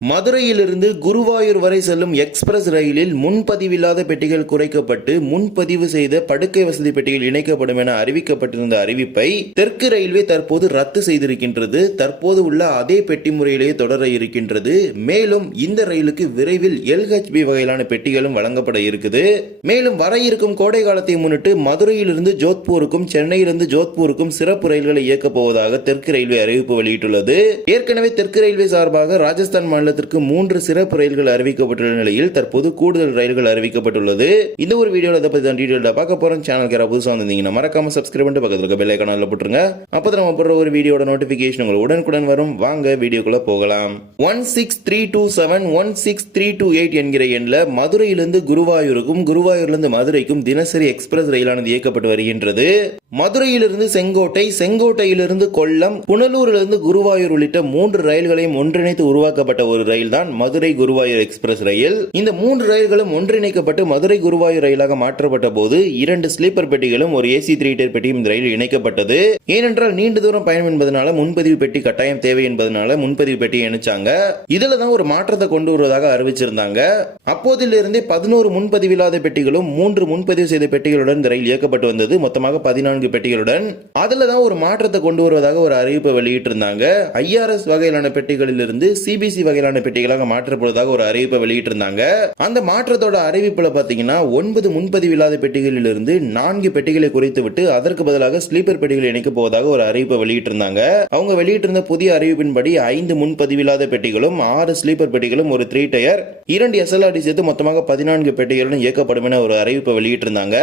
மதுரையிலிருந்து குருவாயூர் வரை செல்லும் எக்ஸ்பிரஸ் ரயிலில் முன்பதிவில்லாத பெட்டிகள் குறைக்கப்பட்டு முன்பதிவு செய்த படுக்கை வசதி பெட்டிகள் இணைக்கப்படும் என அறிவிக்கப்பட்டிருந்த அறிவிப்பை தெற்கு ரயில்வே தற்போது ரத்து செய்திருக்கின்றது. தற்போது உள்ள அதே பெட்டி முறையிலேயே தொடர இருக்கின்றது. மேலும் இந்த ரயிலுக்கு விரைவில் எல்ஹெச்பி வகையிலான பெட்டிகளும் வழங்கப்பட இருக்குது. மேலும் வர இருக்கும் கோடை காலத்தை முன்னிட்டு மதுரையிலிருந்து ஜோத்பூருக்கும் சென்னையிலிருந்து ஜோத்பூருக்கும் சிறப்பு ரயில்களை இயக்கப் போவதாக தெற்கு ரயில்வே அறிவிப்பு வெளியிட்டுள்ளது. ஏற்கனவே தெற்கு ரயில்வே சார்பாக ராஜஸ்தான் மாநிலத்திற்கு மூன்று சிறப்பு ரயில்கள் அறிவிக்கப்பட்டுள்ள நிலையில் தற்போது கூடுதல் ரயில்கள் அறிவிக்கப்பட்டுள்ளது. இந்த ஒரு வீடியோவில் அதை பற்றி தான் டீட்டெயிலாக பார்க்க போகிறோம் சேனலுக்கு யாராவது புதுசாக வந்திருந்தீங்கன்னா மறக்காம சப்ஸ்கிரைப் பண்ணிட்டு பக்கத்தில் இருக்க பெல் ஐக்கானில் போட்டுருங்க. அப்போ நம்ம போடுற ஒரு வீடியோட நோட்டிஃபிகேஷன் உங்களுக்கு உடனுக்குடன் வரும். வாங்க வீடியோக்குள்ள போகலாம். One six three two seven one six three two eight என்கிற எண்ணில் மதுரையிலிருந்து குருவாயூருக்கும் குருவாயூர்லேருந்து மதுரைக்கும் தினசரி எக்ஸ்பிரஸ் ரயிலானது இயக்கப்பட்டு வருகின்றது. மதுரையிலிருந்து செங்கோட்டை செங்கோட்டையிலிருந்து கொல்லம் புனலூரிலிருந்து குருவாயூர் உள்ளிட்ட மூன்று ரயில்களையும் ஒன்றிணைத்து உருவாக்கப்பட்ட ஒரு ரயில் தான் மதுரை குருவாயூர் எக்ஸ்பிரஸ் ரயில். இந்த மூன்று ரயில்களும் ஒன்றிணைக்கப்பட்டு மதுரை குருவாயூர் ரயிலாக மாற்றப்பட்ட போது இரண்டு ஸ்லீப்பர் பெட்டிகளும் ஒரு ஏசி த்ரீ டயர் பெட்டியும் இந்த ரயில் இணைக்கப்பட்டது. ஏனென்றால் நீண்ட தூரம் பயணம் என்பதனால முன்பதிவு பெட்டி கட்டாயம் தேவை என்பதனால முன்பதிவு பெட்டி இணைச்சாங்க. இதுல தான் ஒரு மாற்றத்தை கொண்டு வருவதாக அறிவிச்சிருந்தாங்க. அப்போதிலிருந்தே பதினோரு முன்பதிவில்லாத பெட்டிகளும் மூன்று முன்பதிவு செய்த பெட்டிகளுடன் இந்த ரயில் இயக்கப்பட்டு வந்தது. மொத்தமாக பதினான்கு பெட்டிகளுடன் அதுல தான் ஒரு மாற்றத்தை கொண்டு வருவதாக ஒரு அறிவிப்பை வெளியிட்டிருந்தாங்க. ஐஆர்எஸ் வகையிலான பெட்டிகளில் இருந்து சிபிசி வகையிலான பெட்டிகளாக மாற்றப்படுவதாக ஒரு அறிவிப்பை வெளியிட்டிருந்தாங்க. அந்த மாற்றத்தோட அறிவிப்பில் பார்த்தீங்கன்னா ஒன்பது முன்பதிவில்லாத பெட்டிகளில் இருந்து நான்கு பெட்டிகளை குறைத்து விட்டு அதற்கு பதிலாக ஸ்லீப்பர் பெட்டிகள் இணைக்க போவதாக ஒரு அறிவிப்பை வெளியிட்டிருந்தாங்க. அவங்க வெளியிட்டிருந்த புதிய அறிவிப்பின்படி ஐந்து முன்பதிவில்லாத பெட்டிகளும் ஆறு ஸ்லீப்பர் பெட்டிகளும் ஒரு த்ரீ டயர் இரண்டு எஸ்எல்ஆர்டி சேர்த்து மொத்தமாக பதினான்கு பெட்டிகளுடன் இயக்கப்படும் என ஒரு அறிவிப்பை வெளியிட்டிருந்தாங்க.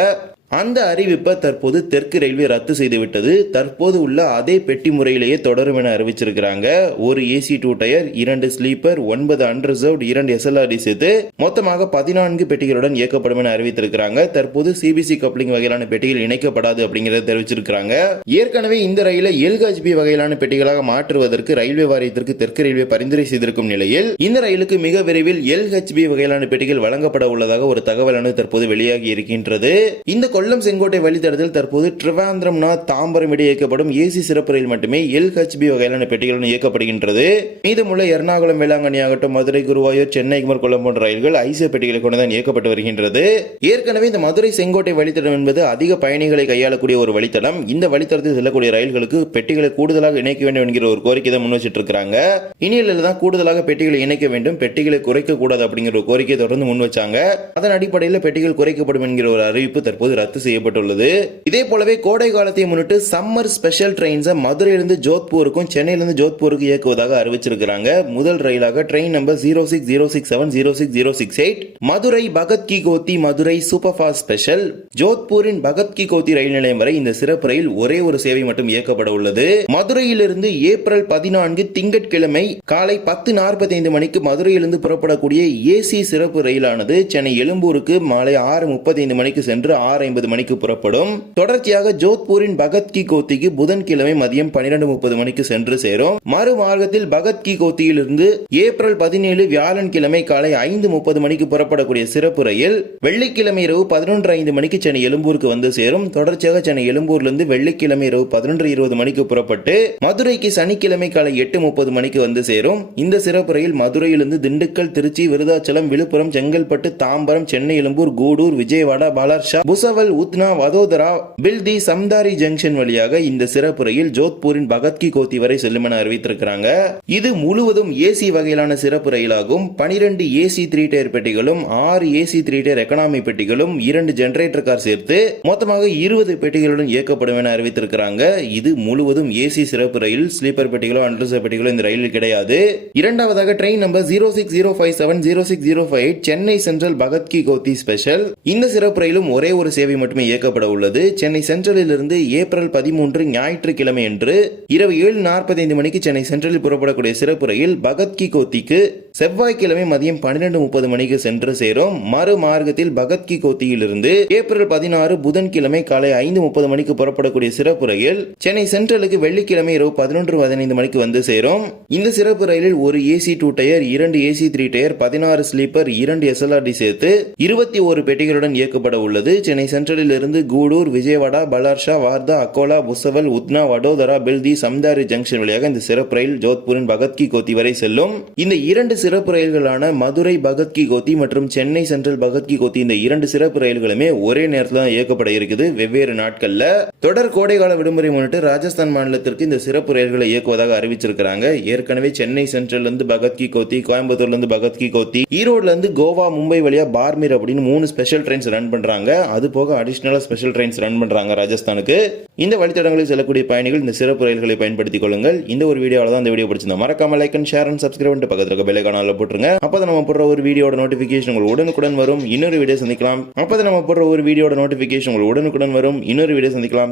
அந்த அறிவிப்பை தற்போது தெற்கு ரயில்வே ரத்து செய்துவிட்டது. தற்போது உள்ள அதே பெட்டி முறையிலேயே தொடரும் என அறிவிச்சிருக்கிறாங்க. ஒரு ஏசி டூ டயர் இரண்டு ஸ்லீப்பர் ஒன்பது அன்ரிசர்வ்ட் இரண்டு எஸ்எல்ஆர்டி சேர்த்து மொத்தமாக பதினான்கு பெட்டிகளுடன் இயக்கப்படும் என அறிவித்திருக்கிறாங்க. தற்போது சிபிசி கப்ளிங் வகையிலான பெட்டிகள் இணைக்கப்படாது அப்படிங்கறத தெரிவிச்சிருக்கிறாங்க. ஏற்கனவே இந்த ரயிலை எல்ஹெச்பி வகையிலான பெட்டிகளாக மாற்றுவதற்கு ரயில்வே வாரியத்திற்கு தெற்கு ரயில்வே பரிந்துரை செய்திருக்கும் நிலையில் இந்த ரயிலுக்கு மிக விரைவில் எல்ஹெச்பி வகையிலான பெட்டிகள் வழங்கப்பட உள்ளதாக ஒரு தகவலானது தற்போது வெளியாகி இருக்கின்றது. இந்த கொல்லம் செங்கோட்டை வழித்தடத்தில் தற்போது ட்ரிவாந்திரம்னா தாம்பரம் இடையே இயக்கப்படும் ஏசி சிறப்பு ரயில் மட்டுமே எல்ஹெச்பி வகையிலான பெட்டிகளுடன் இயக்கப்படுகின்றது. மீதமுள்ள எர்ணாகுளம் வேளாங்கண்ணி ஆகட்டும் மதுரை குருவாயூர் சென்னை குமர் கொல்லம் போன்ற ரயில்கள் ஐசிய பெட்டிகளை கொண்டுதான் இயக்கப்பட்டு வருகின்றது. ஏற்கனவே இந்த மதுரை செங்கோட்டை வழித்தடம் என்பது அதிக பயணிகளை கையாளக்கூடிய ஒரு வழித்தடம். இந்த வழித்தடத்தில் செல்லக்கூடிய ரயில்களுக்கு பெட்டிகளை கூடுதலாக இணைக்க வேண்டும் என்கிற ஒரு கோரிக்கை தான் முன் வச்சிட்டு இருக்காங்க இனியில் தான் கூடுதலாக பெட்டிகளை இணைக்க வேண்டும். பெட்டிகளை குறைக்க கூடாது அப்படிங்கிற ஒரு கோரிக்கையை தொடர்ந்து முன் வச்சாங்க. அதன் அடிப்படையில் பெட்டிகள் குறைக்கப்படும் என்கிற ஒரு அறிவிப்பு தற்போது ரத்து ரத்து செய்யப்பட்டுள்ளது. இதே போலவே கோடை காலத்தை முன்னிட்டு சம்மர் ஸ்பெஷல் ட்ரெயின்ஸை மதுரையிலிருந்து ஜோத்பூருக்கும் சென்னையிலிருந்து ஜோத்பூருக்கு இயக்குவதாக அறிவிச்சிருக்கிறாங்க. முதல் ரயிலாக train number zero six zero six seven zero six zero six eight Madurai Bhagat ki Kothi Madurai super fast special ஜோத்பூரின் Bhagat கி கோத்தி ரயில் நிலையம் வரை இந்த சிறப்பு ரயில் ஒரே ஒரு சேவை மட்டும் இயக்கப்பட உள்ளது. மதுரையிலிருந்து ஏப்ரல் பதினான்கு திங்கட்கிழமை காலை பத்து நாற்பத்தி ஐந்து மணிக்கு மதுரையிலிருந்து புறப்படக்கூடிய ஏசி சிறப்பு ரயிலானது சென்னை எழும்பூருக்கு மாலை ஆறு முப்பத்தைந்து மணிக்கு சென்று ஆறு ஐம்பது மணிக்கு புறப்படும். தொடர்ச்சியாக ஜோத்பூரின் பகத் கி கோத்திக்கு புதன்கிழமை மதியம் பனிரெண்டு முப்பது மணிக்கு சென்று சேரும். மறுமார்க்கத்தில் பகத் கி கோத்தியிலிருந்து ஏப்ரல் பதினேழு வியாழன்கிழமை காலை ஐந்து முப்பது மணிக்கு புறப்படக்கூடிய சிறப்பு ரயில் வெள்ளிக்கிழமை இரவு பதினொன்று ஐந்து மணிக்கு சென்னை எழும்பூருக்கு வந்து சேரும். தொடர்ச்சியாக சென்னை எழும்பூர்லிருந்து வெள்ளிக்கிழமை இரவு பதினொன்று இருபது மணிக்கு புறப்பட்டு மதுரைக்கு சனிக்கிழமை காலை எட்டு முப்பது மணிக்கு வந்து சேரும். இந்த சிறப்பு ரயில் மதுரையிலிருந்து திண்டுக்கல் திருச்சி விருதாச்சலம் விழுப்புரம் செங்கல்பட்டு தாம்பரம் சென்னை எழும்பூர் கூடூர் விஜயவாடா பாலார்ஷா புசவல் உத்னா வதோதரா பில்தி சம்தாரி ஜங்ஷன் வழியாக இந்த சிறப்பு ரயில் ஜோத்பூரின் பகத்கி கோத்தி வரை செல்லும் என அறிவித்திருக்கிறாங்க. இது முழுவதும் ஏசி வகையிலான சிறப்பு ரயிலாகும் பனிரெண்டு ஏசி த்ரீ டயர் பெட்டிகளும் ஆறு ஏசி த்ரீ டயர் எக்கனாமி பெட்டிகளும் இரண்டு ஜெனரேட்டர் கார் சேர்த்து மொத்தமாக இருபது பெட்டிகளுடன் இயக்கப்படும் என அறிவித்திருக்கிறாங்க. இது முழுவதும் ஏசி சிறப்பு ரயில் ஸ்லீப்பர் பெட்டிகளோ அண்டர்சர் பெட்டிகளோ இந்த ரயிலில் கிடையாது. இரண்டாவதாக train number zero six zero five seven zero six zero five eight Chennai Central Bhagat ki Kothi special இந்த சிறப்பு ரயிலும் ஒரே ஒரு சேவை சேவை மட்டுமே இயக்கப்பட உள்ளது. சென்னை சென்ட்ரலில் இருந்து ஏப்ரல் பதிமூன்று ஞாயிற்றுக்கிழமை அன்று இரவு ஏழு நாற்பத்தைந்து மணிக்கு சென்னை சென்ட்ரலில் புறப்படக்கூடிய சிறப்பு ரயில் பகத் கி கோத்திக்கு செவ்வாய்க்கிழமை மதியம் பன்னிரண்டு முப்பது மணிக்கு சென்று சேரும். மறு மார்க்கத்தில் பகத் கி கோத்தியிலிருந்து ஏப்ரல் பதினாறு புதன்கிழமை காலை ஐந்து முப்பது மணிக்கு புறப்படக்கூடிய சிறப்பு ரயில் சென்னை சென்ட்ரலுக்கு வெள்ளிக்கிழமை இரவு பதினொன்று பதினைந்து மணிக்கு வந்து சேரும். இந்த சிறப்பு ரயிலில் ஒரு ஏசி டூ டயர் இரண்டு ஏசி த்ரீ டயர் பதினாறு ஸ்லீப்பர் இரண்டு எஸ்எல்ஆர்டி சேர்த்து இருபத்தி ஒரு பெட்டிகளுடன் இயக்கப்பட உள்ளது. சென்னை சென்ட்ரல் சென்ட்ரலிலிருந்து கூடூர் விஜயவாடா பலார்ஷா வார்தா அக்கோலா புசவல் உத்னா வடோதரா பில்தி சம்தாரி ஜங்ஷன் வழியாக இந்த சிறப்பு ரயில் ஜோத்பூரின் பகத்கி கோத்தி வரை செல்லும். இந்த இரண்டு சிறப்பு ரயில்களான மதுரை பகத்கி கோத்தி மற்றும் சென்னை சென்ட்ரல் பகத்கி கோத்தி இந்த இரண்டு சிறப்பு ரயில்களுமே ஒரே நேரத்தில் தான் இயக்கப்பட இருக்குது. வெவ்வேறு நாட்களில் தொடர் கோடைகால விடுமுறை முன்னிட்டு ராஜஸ்தான் மாநிலத்திற்கு இந்த சிறப்பு ரயில்களை இயக்குவதாக அறிவிச்சிருக்கிறாங்க. ஏற்கனவே சென்னை சென்ட்ரல்ல இருந்து பகத்கி கோத்தி கோயம்புத்தூர்ல இருந்து கோத்தி ஈரோட்ல இருந்து கோவா மும்பை வழியா பார்மீர் அப்படின்னு மூணு ஸ்பெஷல் ட்ரெயின்ஸ் ரன் பண்றாங்க. அது போக அடிஷனலா ஸ்பெஷல் ட்ரெயின்ஸ் ரன் பண்றாங்க ராஜஸ்தானுக்கு. இந்த வழித்தடங்களில் செல்லக்கூடிய பயணிகள் இந்த சிறப்பு ரயில்களை பயன்படுத்திக் கொள்ளுங்கள். இந்த ஒரு வீடியோவில் தான் இந்த வீடியோ பிடிச்சிருந்தா மறக்காம like and share and subscribe பண்ணிட்டு பக்கத்துல இருக்க பெல் ஐகானில் போட்டுருங்க. அப்பதான் நம்ம போடுற ஒரு வீடியோட நோட்டிஃபிகேஷன் உங்களுக்கு உடனுக்குடன் வரும். இன்னொரு வீடியோ சந்திக்கலாம். அப்பதான் நம்ம போடுற ஒரு வீடியோட நோட்டிஃபிகேஷன் உங்களுக்கு உடனுக்குடன் வரும். இன்னொரு வீடியோ சந்திக்கலாம்.